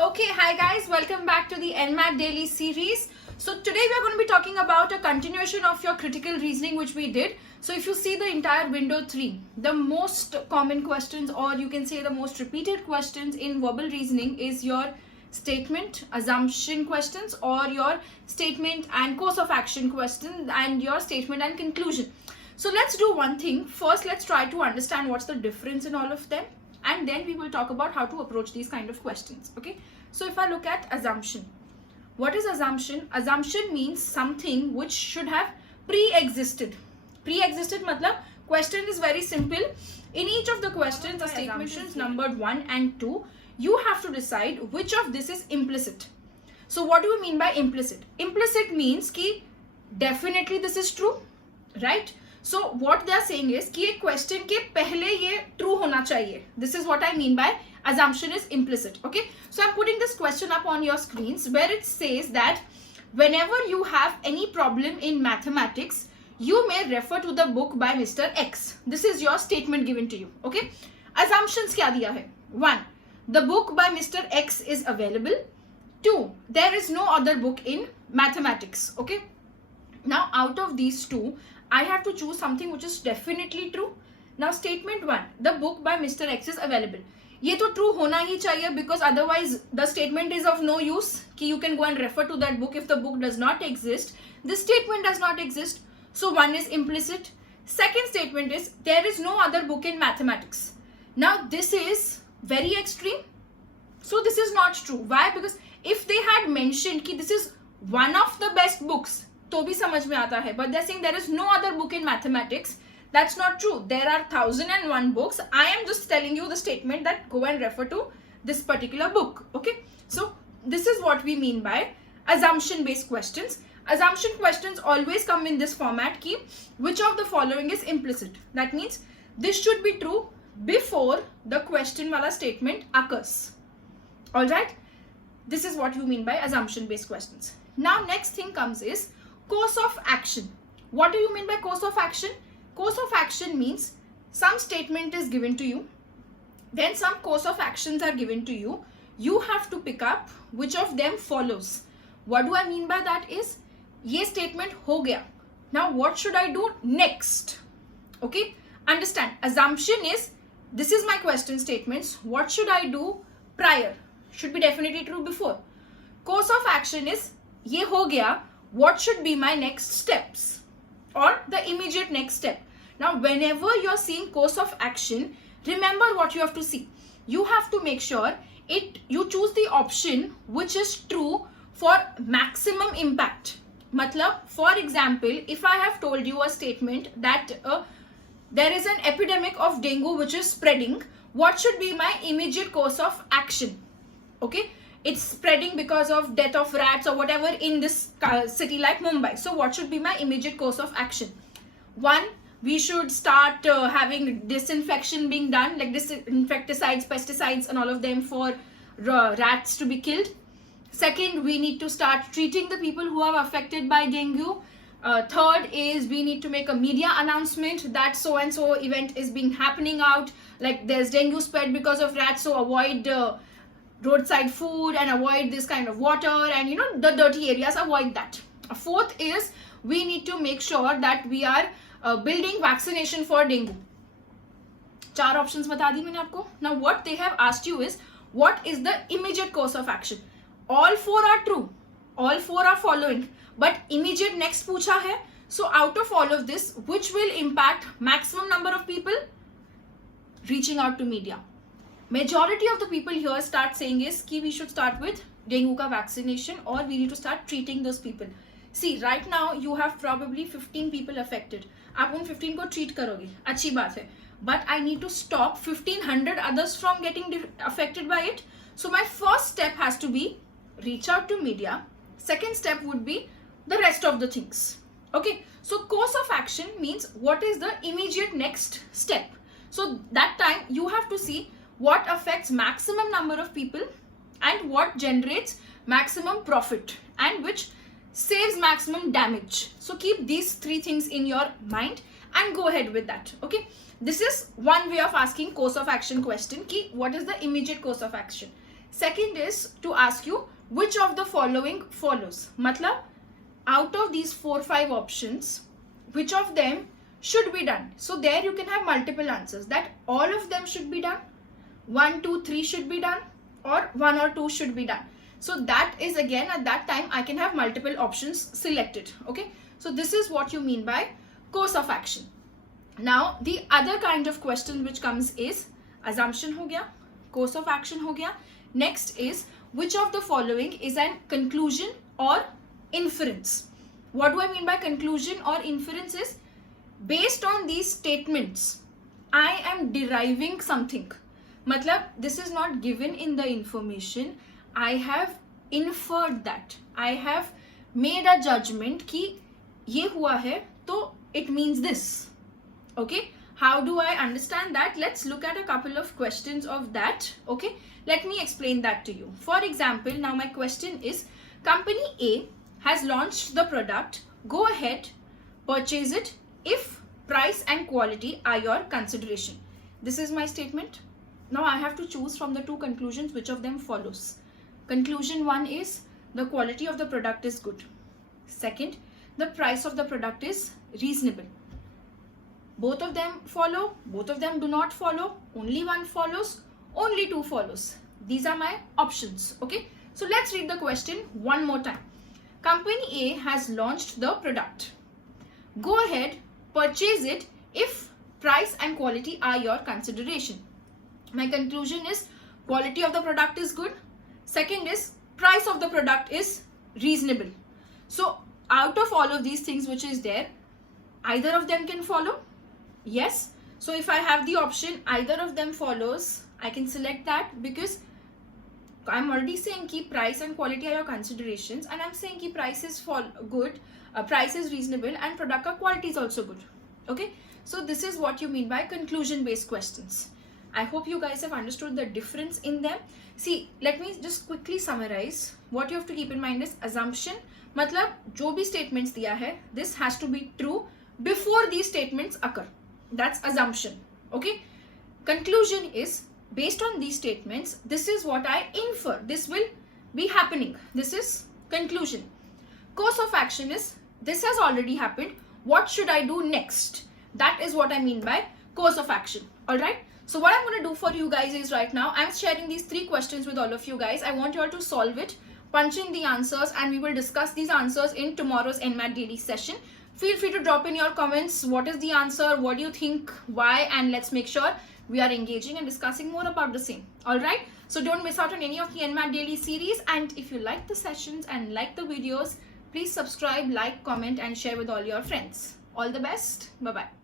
Okay, hi guys, welcome back to the NMAT Daily series. So today we are going to be talking about a continuation of your critical reasoning which we did. So if you see the entire window 3, the most common questions, or you can say the most repeated questions in verbal reasoning, is your statement, assumption questions, or your statement and course of action questions, and your statement and conclusion. So let's do one thing. First, let's try to understand what's the difference in all of them, and then we will talk about how to approach these kind of questions. Okay, so if I look at assumption, what is assumption? Assumption means something which should have pre-existed. Pre-existed matlab question is very simple. In each of the questions, the statements numbered 1 and 2, you have to decide which of this is implicit. So what do you mean by implicit? Implicit means ki definitely this is true, right? So what they are saying is कि एक question के पहले ये true होना चाहिए. This is what I mean by assumption is implicit. Okay, so I'm putting this question up on your screens where it says that whenever you have any problem in mathematics, you may refer to the book by Mr. X. This is your statement given to you. Okay, assumptions क्या दिया है? 1. The book by Mr. X is available. 2. There is no other book in mathematics. Okay, now out of these two, I have to choose something which is definitely true. Now statement 1, the book by Mr. X is available. ये तो true होना ही चाहिए, because otherwise the statement is of no use कि you can go and refer to that book if the book does not exist. This statement does not exist. So 1 is implicit. Second statement is there is no other book in mathematics. Now this is very extreme. So this is not true. Why? Because if they had mentioned कि this is one of the best books, तो भी समझ में आता है, but they're saying there is no other book in mathematics. That's not true. There are 1001 books. I am just telling you the statement that go and refer to this particular book. Okay, so this is what we mean by assumption based questions. Assumption questions always come in this format ki which of the following is implicit. That means this should be true before the question wala statement occurs. All right, this is what you mean by assumption based questions. Now next thing comes is course of action. What do you mean by course of action? Course of action means some statement is given to you, then some course of actions are given to you. You have to pick up which of them follows. What do I mean by that is, ये statement हो गया. Now what should I do next? Okay, understand, assumption is this is my question statements. What should I do prior? Should be definitely true before. Course of action is ये हो गया, what should be my next steps or the immediate next step. Now whenever you're seeing course of action, remember what you have to see. You have to make sure you choose the option which is true for maximum impact. Matlab, for example, if I have told you a statement that there is an epidemic of dengue which is spreading, what should be my immediate course of action? Okay, it's spreading because of death of rats or whatever in this city like Mumbai. So what should be my immediate course of action? 1, we should start having disinfection being done, like disinfecticides, pesticides and all of them for rats to be killed. Second, we need to start treating the people who are affected by dengue. Third is we need to make a media announcement that so and so event is being happening out, like there's dengue spread because of rats, so avoid roadside food and avoid this kind of water, and you know the dirty areas, avoid that. Fourth is we need to make sure that we are building vaccination for dengue. 4 options बता दी मैंने आपको. Now what they have asked you is what is the immediate course of action. All 4 are true, all 4 are following, but immediate next पूछा है. So out of all of this, which will impact maximum number of people? Reaching out to media. Majority of the people here start saying is कि we should start with dengue ka vaccination, or we need to start treating those people. See, right now you have probably 15 people affected. आप उन 15 को treat करोगे, अच्छी बात है. But I need to stop 1500 others from getting affected by it. So my first step has to be reach out to media. Second step would be the rest of the things. Okay, so course of action means what is the immediate next step. So that time you have to see what affects maximum number of people and what generates maximum profit and which saves maximum damage. So keep these 3 things in your mind and go ahead with that. Okay, this is one way of asking course of action question ki what is the immediate course of action. Second is to ask you which of the following follows. Matlab, out of these 4-5 options, which of them should be done? So there you can have multiple answers, that all of them should be done, 1, 2, 3 should be done, or 1 or 2 should be done. So that is, again, at that time I can have multiple options selected. Okay, so this is what you mean by course of action. Now the other kind of question which comes is assumption ho gaya, course of action ho gaya. Next is which of the following is an conclusion or inference. What do I mean by conclusion or inference is, based on these statements I am deriving something. Matlab, this is not given in the information, I have inferred that, I have made a judgment ki ye hua hai, to it means this. Okay, how do I understand that? Let's look at a couple of questions of that. Okay, let me explain that to you. For example, now my question is, company A has launched the product, go ahead, purchase it if price and quality are your consideration. This is my statement. Now I have to choose from the two conclusions which of them follows. Conclusion 1 is the quality of the product is good. Second, the price of the product is reasonable. Both of them follow, both of them do not follow, only one follows, only 2 follows. These are my options. Okay, so let's read the question one more time. Company A has launched the product. Go ahead, purchase it if price and quality are your consideration. My conclusion is quality of the product is good. Second is price of the product is reasonable. So out of all of these things which is there, either of them can follow. Yes. So if I have the option either of them follows, I can select that, because I'm already saying ki price and quality are your considerations, and I'm saying ki price is good, price is reasonable, and product ka quality is also good. Okay, so this is what you mean by conclusion based questions. I hope you guys have understood the difference in them. See, let me just quickly summarize. What you have to keep in mind is assumption. Matlab, jo bhi statements diya hai, this has to be true before these statements occur. That's assumption. Okay. Conclusion is, based on these statements, this is what I infer. This will be happening. This is conclusion. Course of action is, this has already happened. What should I do next? That is what I mean by course of action. All right. So what I'm going to do for you guys is, right now I'm sharing these 3 questions with all of you guys. I want you all to solve it, punch in the answers, and we will discuss these answers in tomorrow's NMAT daily session. Feel free to drop in your comments. What is the answer? What do you think? Why? And let's make sure we are engaging and discussing more about the same. All right. So don't miss out on any of the NMAT daily series. And if you like the sessions and like the videos, please subscribe, like, comment, and share with all your friends. All the best. Bye-bye.